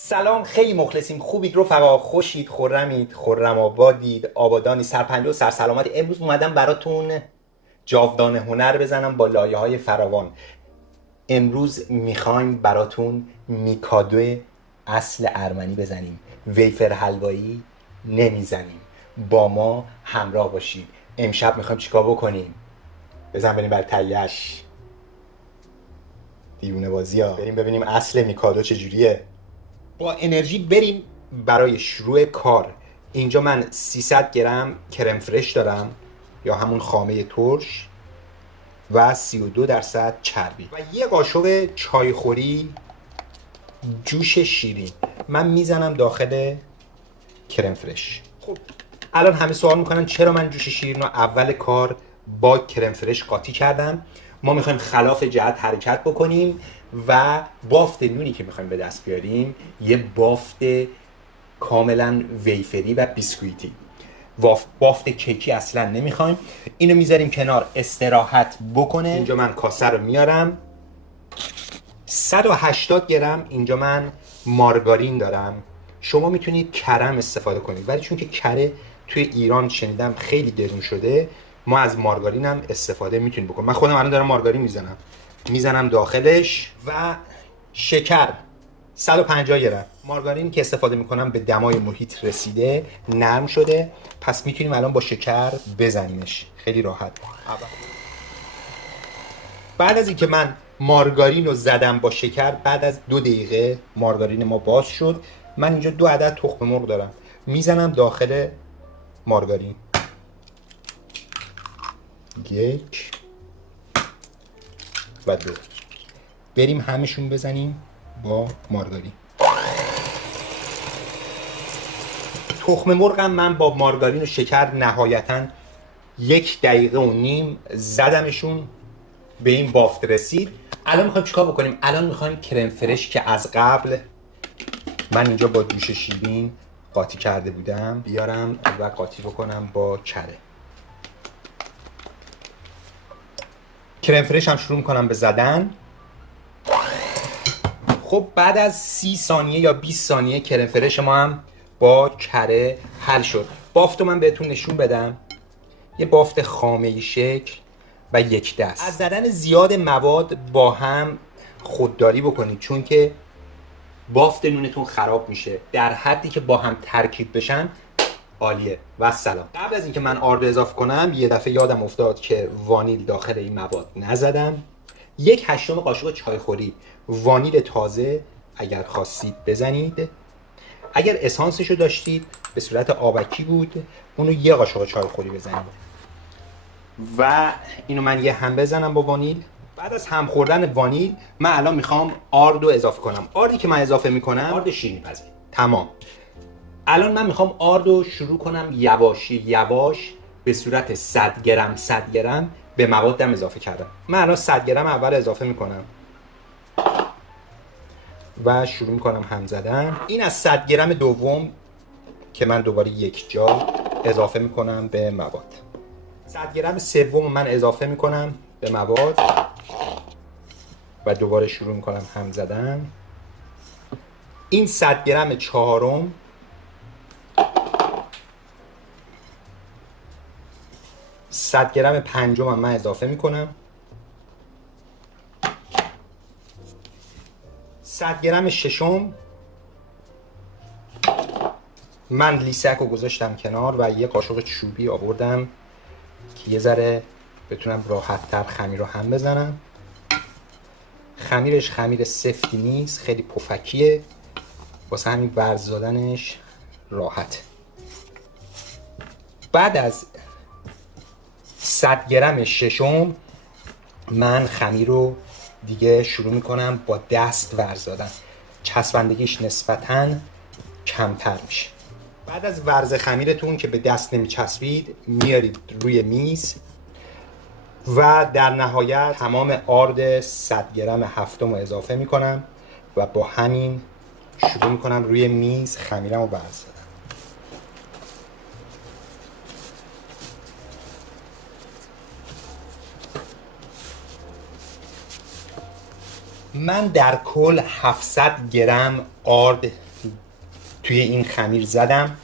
سلام، خیلی مخلصیم. خوبید رفقا؟ خوشید؟ خرمید؟ خرم آبادید؟ آبادانی؟ سرپنجه و سرسلامتی. امروز اومدم براتون جاودان هنر بزنم با لایه های فراوان. امروز میخوایم براتون میکادو اصل ارمنی بزنیم. ویفر حلوایی نمیزنیم. با ما همراه باشید. امشب میخوایم چیکار بکنیم؟ بزن بریم بر تیش. دیوونه بازی ها. بریم ببینیم اصل میکادو چجوریه. با انرژی بریم برای شروع کار. اینجا من 300 گرم کرم فرش دارم یا همون خامه ترش و 32% چربی و یه قاشق چایخوری جوش شیرین من میزنم داخل کرم فرش. خب الان همه سوال میکنن چرا من جوش شیرین رو اول کار با کرم فرش قاطی کردم. ما میخوایم خلاف جهت حرکت بکنیم و بافت نونی که میخوایم به دست بیاریم یه بافت کاملا ویفری و بیسکویتی، بافت کیکی اصلا نمیخوایم. اینو میذاریم کنار استراحت بکنه. اینجا من کاسه رو میارم. 180 گرم اینجا من مارگارین دارم. شما میتونید کرم استفاده کنید، ولی چون که کره توی ایران شنیدم خیلی گرون شده، ما از مارگارین هم استفاده میتونیم بکنیم. من خودم الان دارم مارگارین میزنم داخلش و شکر 150 گرم. مارگارین که استفاده میکنم به دمای محیط رسیده، نرم شده، پس میتونیم الان با شکر بزنیمش خیلی راحت. بعد از اینکه من مارگارین رو زدم با شکر، بعد از 2 دقیقه مارگارین ما باز شد. من اینجا 2 عدد تخم مرغ دارم، میزنم داخل مارگارین. 1 و 2. بریم همشون بزنیم با مارگارین. تخم مرغم من با مارگارین و شکر نهایتاً 1 دقیقه و نیم زدمشون، به این بافت رسید. الان میخوایم چیکار بکنیم؟ الان میخوایم کرم فرش که از قبل من اینجا با جوش شیرین قاطی کرده بودم بیارم و قاطی بکنم با کره. کرم فرش هم شروع میکنم به زدن. خب بعد از 30 ثانیه یا 20 ثانیه کرم فرش ما هم با کره حل شد. بافتو من بهتون نشون بدم. یه بافت خامه‌ای شکل و یک دست. از زدن زیاد مواد با هم خودداری بکنید، چون که بافت نونتون خراب میشه. در حدی که با هم ترکیب بشن عالیه. و سلام. قبل از اینکه من آرد اضافه کنم یه دفعه یادم افتاد که وانیل داخل این مواد نزدم. 1/8 قاشق چایخوری وانیل تازه اگر خواستید بزنید. اگر اسانسشو داشتید به صورت آبکی بود، اونو 1 قاشق چایخوری بزنید. و اینو من یه هم بزنم با وانیل. بعد از هم خوردن وانیل من الان میخوام آرد رو اضافه کنم. آردی که من اضافه میکنم آرد شیرینی پزی. تمام. الان من میخوام آرد رو شروع کنم یواش یواش به صورت 100 گرم 100 گرم به موادم اضافه کردم. من الان 100 گرم اول اضافه میکنم و شروع میکنم هم زدن. این از 100 گرم دوم که من دوباره یک جا اضافه میکنم به مواد. 100 گرم سوم من اضافه میکنم به مواد و دوباره شروع میکنم هم زدن. این 100 گرم چهارم، 100 گرم پنجم من اضافه میکنم. 100 گرم ششم من لیسک رو گذاشتم کنار و یه قاشق چوبی آوردم که یه ذره بتونم راحت تر خمیر رو هم بزنم. خمیرش خمیر سفتی نیست، خیلی پفکیه، واسه همین ورز دادنش راحت. بعد از 100 گرم ششم من خمیر رو دیگه شروع میکنم با دست ورز دادن. چسبندگیش نسبتاً کمتر میشه. بعد از ورز خمیرتون که به دست نمیچسبید میارید روی میز و در نهایت تمام آرد 100 گرم هفتم رو اضافه میکنم و با همین شروع میکنم روی میز خمیرم رو ورز دادن. من در کل 700 گرم آرد توی این خمیر زدم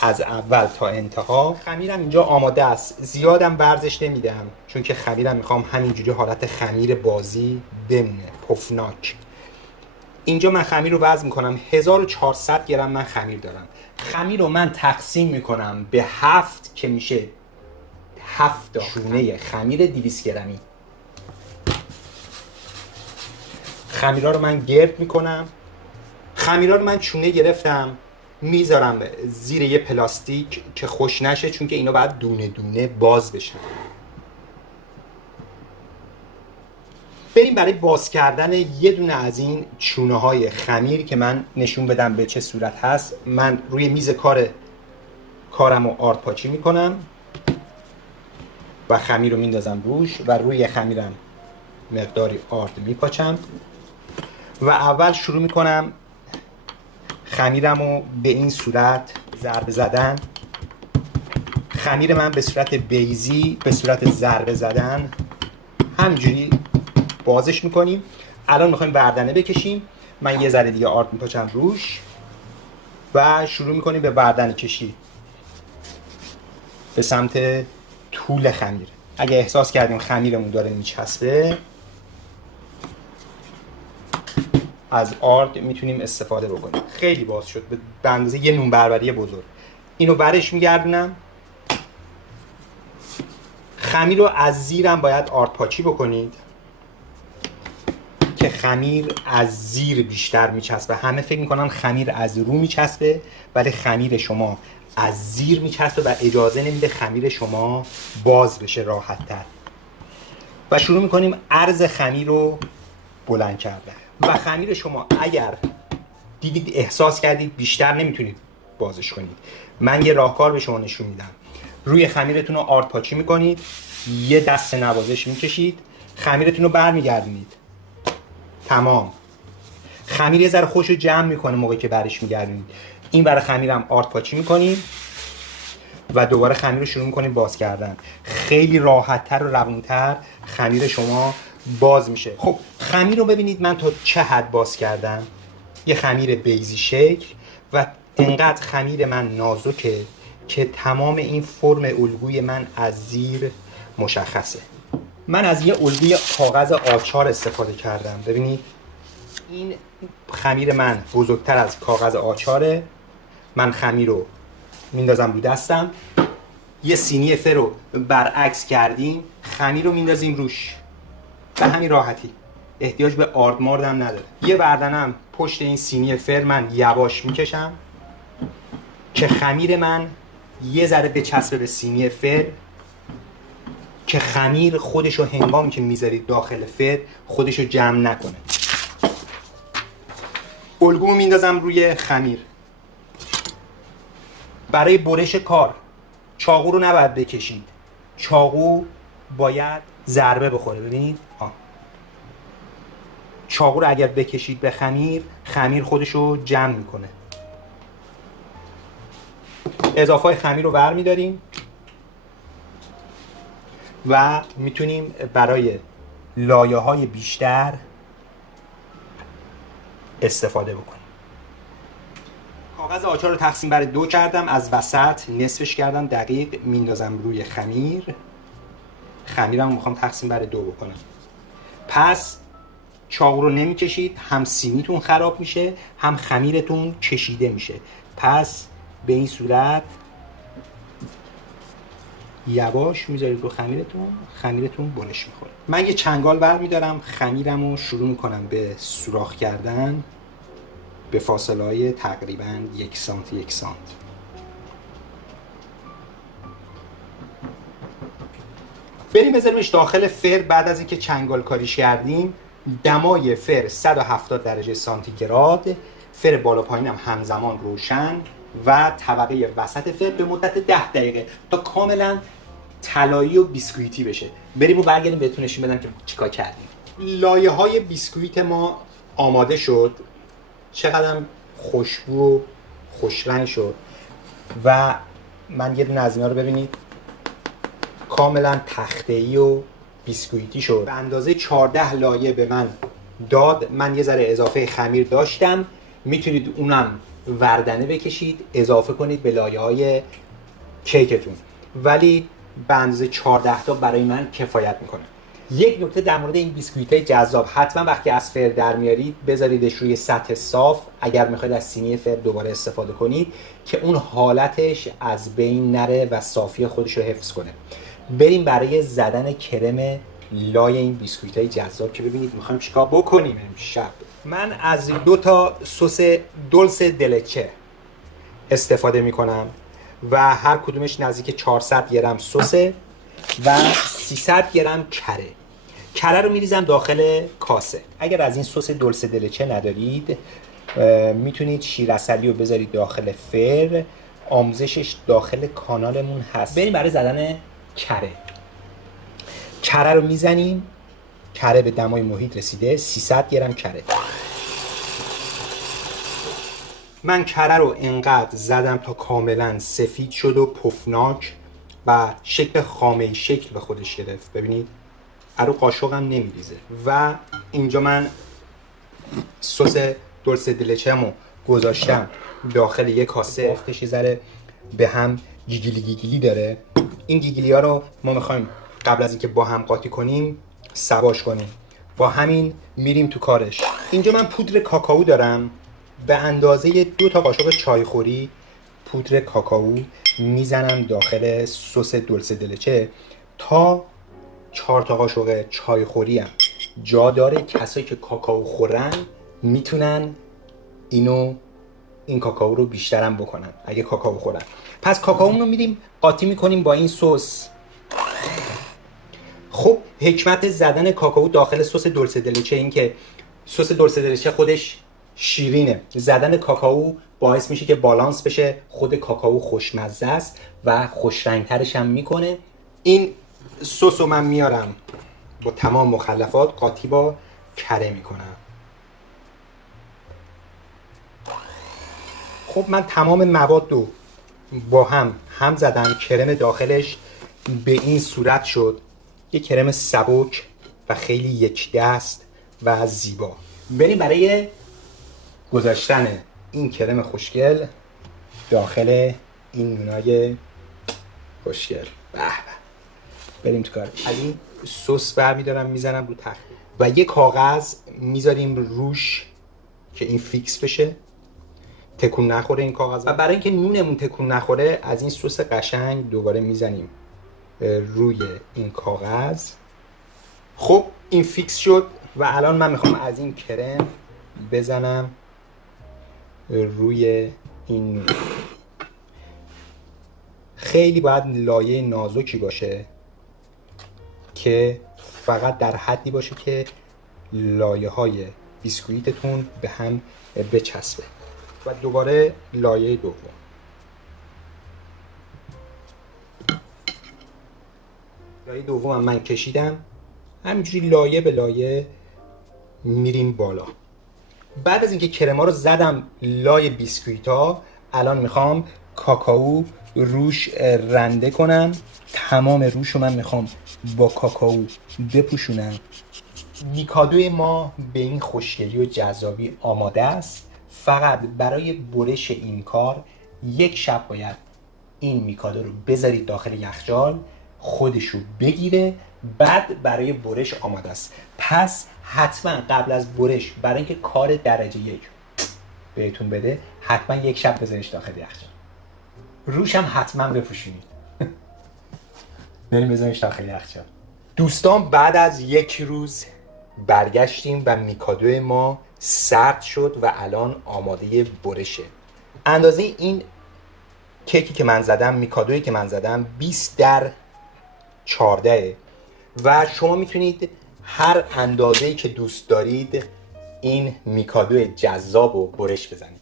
از اول تا انتها. خمیرم اینجا آماده است. زیادم ورزش نمیدم چون که خمیرم میخوام همینجوری حالت خمیر بازی بمونه، پفناک. اینجا من خمیر رو وزن میکنم. 1400 گرم من خمیر دارم. خمیر رو من تقسیم میکنم به 7 که میشه 7 شونه خمیر 200 گرمی. خمیرها رو من گرد میکنم. خمیرها رو من چونه گرفتم، میذارم زیر یه پلاستیک که خوش نشه چون که اینا باید دونه دونه باز بشن. بریم برای باز کردن یه دونه از این چونه های خمیر که من نشون بدم به چه صورت هست. من روی میز کارم رو آرد پاچی میکنم و خمیر رو میندازم روش و روی خمیرم مقداری آرد میپاچم و اول شروع میکنم خمیرم رو به این صورت ضربه زدن. خمیر من به صورت بیزی، به صورت ضربه زدن همینجوری بازش میکنیم. الان میخوایم بردنه بکشیم. من یه ذره دیگه آرد میپاچم روش و شروع میکنیم به بردنه کشی به سمت طول خمیر. اگه احساس کردیم خمیرمون داره میچسبه، از آرد میتونیم استفاده بکنیم. خیلی باز شد به اندازه یه نون بربری بزرگ. اینو برش میگردونم. خمیر رو از زیرم باید آرد پاچی بکنید که خمیر از زیر بیشتر میچسبه. همه فکر میکنن خمیر از رو میچسبه ولی خمیر شما از زیر میچسبه و اجازه نمیده خمیر شما باز بشه راحت تر. و شروع میکنیم عرض خمیر رو بلند کردن. و خمیر شما اگر دیدید احساس کردید بیشتر نمیتونید بازش کنید، من یه راهکار به شما نشون میدم. روی خمیرتون رو آرد پاچی میکنید، یه دست نوازش میکشید، خمیرتون رو برمیگردونید. تمام. خمیر یه ذره خوش رو جمع میکنه موقعی که برش میگردونید. این برای خمیرم آرد پاچی میکنیم و دوباره خمیر رو شروع میکنیم باز کردن. خیلی راحت‌تر و روون‌تر خمیر شما باز میشه. خب خمیر رو ببینید من تا چه حد باز کردم. یه خمیر بیزی شکل و انقدر خمیر من نازکه که تمام این فرم الگوی من از زیر مشخصه. من از یه الگوی کاغذ آچار استفاده کردم. ببینید این خمیر من بزرگتر از کاغذ آچاره. من خمیر رو میندازم رو دستم، یه سینی فر رو برعکس کردیم، خمیر رو میندازیم روش به همین راحتی. احتیاج به آرد ماردم نداره. یه بردنم پشت این سینی فر من یواش میکشم که خمیر من یه ذره بچسبه به سینی فر که خمیر خودشو هنگامی که میذارید داخل فر خودشو جمع نکنه. الگومو میندازم روی خمیر. برای برش کار چاقو رو نباید بکشید. چاقو باید ضربه بخوره. ببینید چاقو رو اگر بکشید به خمیر، خمیر خودشو جمع میکنه. اضافه های خمیر رو برمیداریم و میتونیم برای لایه های بیشتر استفاده بکنیم. کاغذ آچار رو تقسیم بر 2 کردم، از وسط نصفش کردم دقیق، میندازم روی خمیر. خمیرم میخوام تقسیم بر 2 بکنم. پس چاقو رو نمیکشید، هم سینیتون خراب میشه هم خمیرتون کشیده میشه. پس به این صورت یواش میذارید رو خمیرتون بنش میخوره. من یه چنگال برمیدارم، خمیرم رو شروع میکنم به سوراخ کردن به فاصله های تقریبا 1 سانت 1 سانت. بریم بذاریمش داخل فر. بعد از اینکه چنگال کاریش کردیم، دمای فر 170 درجه سانتیگراد، فر بالا پایینم همزمان روشن و طبقه وسط فر به مدت 10 دقیقه تا کاملا طلایی و بیسکویتی بشه. بریم و برگردیم بهتون نشون بدم که چیکار کردیم. لایه های بیسکویت ما آماده شد. چقدر خوشبو و خوشرنگ شد و من یه دونه از اینا رو ببینید کاملا تخته‌ای و بیسکویتی شد. به اندازه 14 لایه به من داد. من یه ذره اضافه خمیر داشتم، میتونید اونم وردنه بکشید، اضافه کنید به لایه‌های کیکتون، ولی به اندازه 14 تا برای من کفایت میکنه. یک نکته در مورد این بیسکویت‌های جذاب، حتما وقتی از فر در میارید بذاریدش روی سطح صاف، اگر میخواید از سینی فر دوباره استفاده کنید که اون حالتش از بین نره و صافی خودش رو حفظ کنه. بریم برای زدن کرم لای این بیسکویت‌های جذاب که ببینید میخوایم چیکار بکنیم امشب. من از 2 تا سس دولس دلچه استفاده میکنم و هر کدومش نزدیک 400 گرم سسه و 300 گرم کره. کره رو میریزم داخل کاسه. اگر از این سس دولس دلچه ندارید میتونید شیر عسلی رو بذارید داخل فر، آموزشش داخل کانالمون هست. بریم برای زدن کره. کره رو میزنیم، کره به دمای محیط رسیده، 300 گرم کره. من کره رو انقدر زدم تا کاملا سفید شد و پفناک و شکل خامه‌ای شکل به خودش گرفت. ببینید رو قاشقم نمیریزه. و اینجا من سس دولس دلچه‌مو گذاشتم داخل یک کاسه. بافتش یه ذره به هم گیگیلی داره. این گیگیلی ها رو ما میخوایم قبل از اینکه با هم قاطی کنیم سواش کنیم. با همین میریم تو کارش. اینجا من پودر کاکائو دارم، به اندازه 2 تا قاشق چایخوری پودر کاکائو میزنم داخل سس دولس دلچه تا 4 تا قاشق چایخوری هم جا داره. کسایی که کاکائو خورن میتونن این کاکائو رو بیشترم بکنن اگه کاکائو خورن. پس کاکائو رو میریم قاطی میکنیم با این سس. خب حکمت زدن کاکائو داخل سس دولس دلچه این که سس دولس دلچه خودش شیرینه، زدن کاکائو باعث میشه که بالانس بشه، خود کاکائو خوشمزه است و خوش رنگترش هم میکنه. این سس رو من میارم با تمام مخلفات قاطی با کره میکنم. خب من تمام مواد رو با هم زدم، کرم داخلش به این صورت شد، یه کرم سبک و خیلی یک دست و زیبا. بریم برای گذاشتن این کرم خوشگل داخل این نونای خوشگل. به به، بریم تو کار. از این سس برمیدارم میزنم رو تخت و یه کاغذ میذاریم روش که این فیکس بشه، تکون نخوره این کاغذ. و برای اینکه نونمون تکون نخوره از این سس قشنگ دوباره میزنیم روی این کاغذ. خب این فیکس شد و الان من میخوام از این کرم بزنم روی این نون. خیلی باید لایه نازکی باشه که فقط در حدی باشه که لایه های بیسکویتتون به هم بچسبه. و دوباره لایه دوم. لایه دوم من کشیدم، همینجوری لایه به لایه میریم بالا. بعد از اینکه کرما رو زدم لای بیسکویت ها، الان میخوام کاکائو روش رنده کنم. تمام روش رو من میخوام با کاکائو بپوشونم. میکادوی ما به این خوشگلی و جذابی آماده است. فقط برای برش این کار 1 شب باید این میکادو رو بذارید داخل یخچال خودش رو بگیره، بعد برای برش آماده است. پس حتما قبل از برش برای اینکه کار درجه 1 بهتون بده حتما 1 شب بذارش داخل یخچال. روش هم حتما بپوشونید. بریم بذاریمش داخل یخچال. دوستان بعد از 1 روز برگشتیم و میکادو ما سرد شد و الان آماده برشه. اندازه این کیکی که من زدم، میکادویی که من زدم 20 در 14 و شما میتونید هر اندازه‌ای که دوست دارید این میکادو جذاب رو برش بزنید.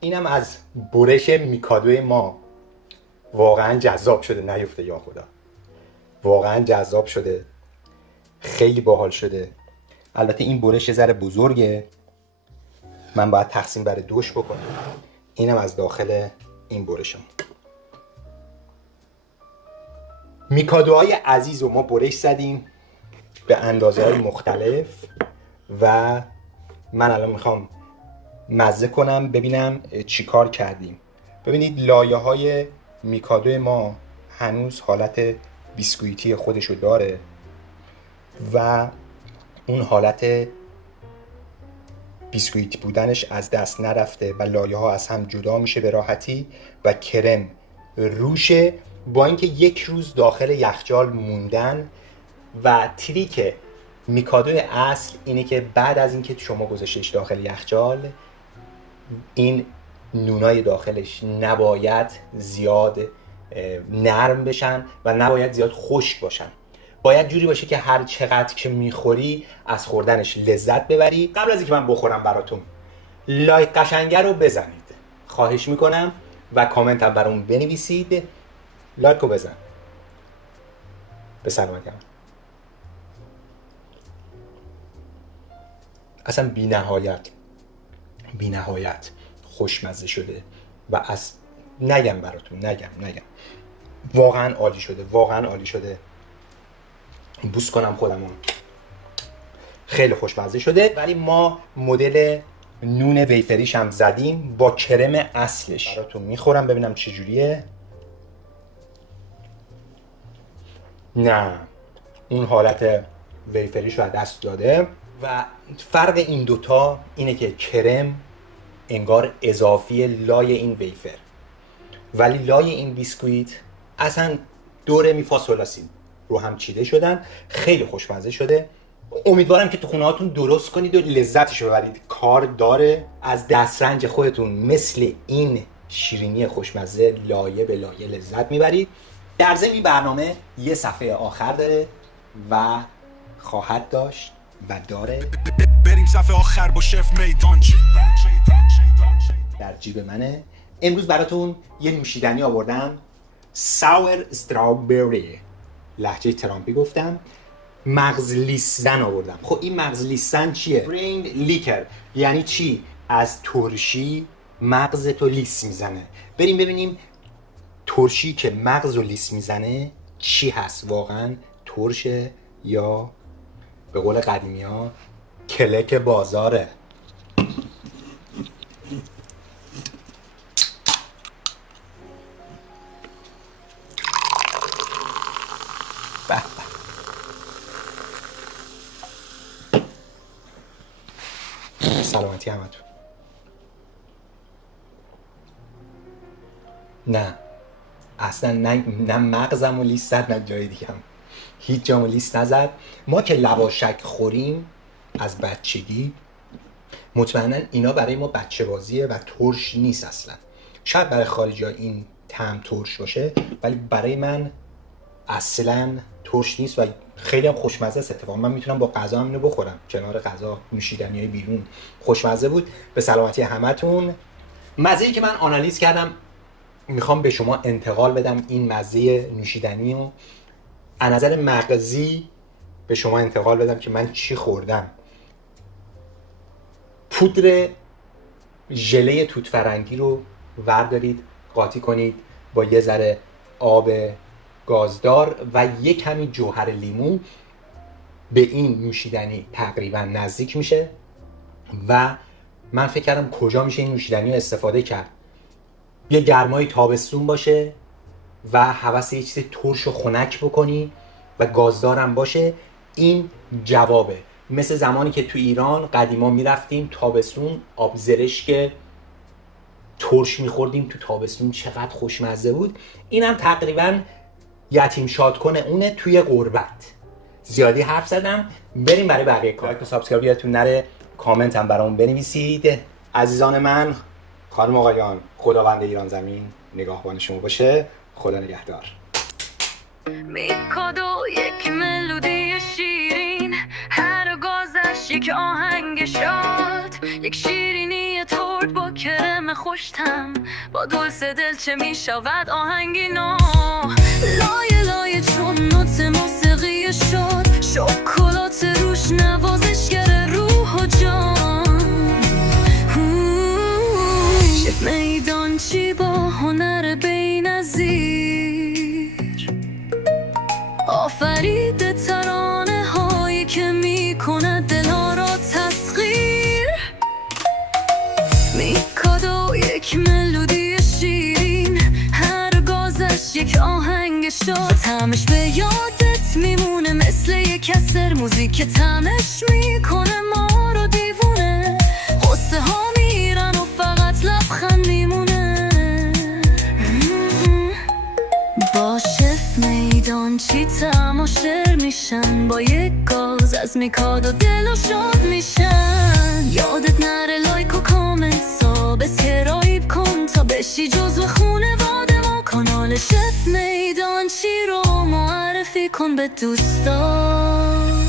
اینم از برش میکادو ما. واقعا جذاب شده، نیفته یا خدا، واقعا جذاب شده، خیلی باحال شده. البته این برش یه ذره بزرگه، من باید تقسیم بر 2 بکنم. اینم از داخل این برشم. میکادوهای عزیز رو ما برش زدیم به اندازه‌های مختلف و من الان میخوام مزه کنم ببینم چی کار کردیم. ببینید لایه های میکادو ما هنوز حالت بیسکویتی خودشو داره و اون حالت بیسکویتی بودنش از دست نرفته و لایه ها از هم جدا میشه به راحتی و کرم روشه، با اینکه یک روز داخل یخچال موندن. و تریک میکادو اصل اینه که بعد از اینکه شما گذاشتیش داخل یخچال، این نونای داخلش نباید زیاد نرم بشن و نباید زیاد خشک باشن. باید جوری باشه که هر چقدر که میخوری از خوردنش لذت ببری. قبل از اینکه من بخورم براتون لایک قشنگه رو بزنید خواهش میکنم و کامنت هم برامون بنویسید. لایک رو بزن. به سلامتی هم. اصلا بی نهایت خوشمزه شده و از نگم براتون نگم واقعا عالی شده. بوس کنم خودمون. خیلی خوشمزه شده. ولی ما مدل نون ویفریش هم زدیم با کرم اصلش. براتون میخورم ببینم چه جوریه. نه اون حالت ویفریش رو دست داده و فرق این دوتا اینه که کرم انگار اضافی لای این ویفر، ولی لای این بیسکویت اصلا دوره می فاصولاسی رو هم چیده شدن. خیلی خوشمزه شده. امیدوارم که تو خونه هاتون درست کنید و لذتش ببرید. کار داره. از دسترنج خودتون مثل این شیرینی خوشمزه لایه به لایه لذت میبرید. در ضمن برنامه یه صفحه آخر داره و خواهد داشت و داره. بریم صفحه آخر با شف میدانچی. در جیب منه. امروز براتون یه نوشیدنی آوردم، ساور استرابری، لهجه ترامپی گفتم. مغز لیستن آوردم. خب این مغز لیستن چیه؟ برین لیکر یعنی چی؟ از ترشی مغزتو لیس میزنه. بریم ببینیم ترشی که مغز رو لیس میزنه چی هست. واقعا ترشه یا به قول قدیمی ها کلک بازاره. سلامتی همتون. نه اصلا نه مغزم و لیست زد نه جای دیگه هم هیچ جامو لیست نزد. ما که لواشک خوریم از بچگی مطمئنا اینا برای ما بچه بازیه و ترش نیست اصلا. شاید برای خارجی ها این طعم ترش باشه ولی برای من اصلا ترش نیست و خیلی هم خوشمزه است. اتفاقا من میتونم با غذا هم اینو بخورم کنار غذا. نوشیدنیای بیرون خوشمزه بود. به سلامتی همتون. مزه‌ای که من آنالیز کردم میخوام به شما انتقال بدم. این مزه نوشیدنی رو از نظر مغزی به شما انتقال بدم که من چی خوردم. پودر ژله توت فرنگی رو وردارید قاطی کنید با یه ذره آب گازدار و یک کمی جوهر لیمو. به این نوشیدنی تقریبا نزدیک میشه و من فکر کردم کجا میشه این نوشیدنی رو استفاده کرد. یه گرمای تابستون باشه و هوس یه چیز ترش و خنک بکنی و گازدارم باشه. این جوابه. مثل زمانی که تو ایران قدیما میرفتیم تابستون آب زرشک ترش میخوردیم تو تابستون، چقدر خوشمزه بود. اینم تقریبا یتیم شاد کنه اونه توی غربت. زیادی حرف زدم. بریم برای بقیه کار. لایک و سابسکرایب یادتون نره. کامنت هم برامون بنویسید. عزیزان من، خانم آقایان، خداوند ایران زمین نگاهبان شما باشه. خدا نگهدار. میکادو یک ملودی شیرین، هر گازش یک آهنگ شاد، یک شیرینی ترد با کرم خوشتم، با دلس دل چه میشود آهنگی نو. لایه لایه چون نوت موسیقی شد، شکلات روش نوازشگر روح و جان. شف میدانچی با هنر بی‌نظیر، آفرید ترانه هایی که می کند دلها را تسخیر. شاد طعمش به یادت میمونه مثل یک اثر موزیک که طعمش میکنه ما رو دیوونه قصه ها میرن و فقط لبخند میمونه با شف میدان چی تماشر میشن با یک گاز از میکاد و دل و شاد میشن یادت نره لایک و کامنت سابسکرایب کن تا بشی جزو خونواده ما کانال شف میدان چی رو معرفی کن به دوستان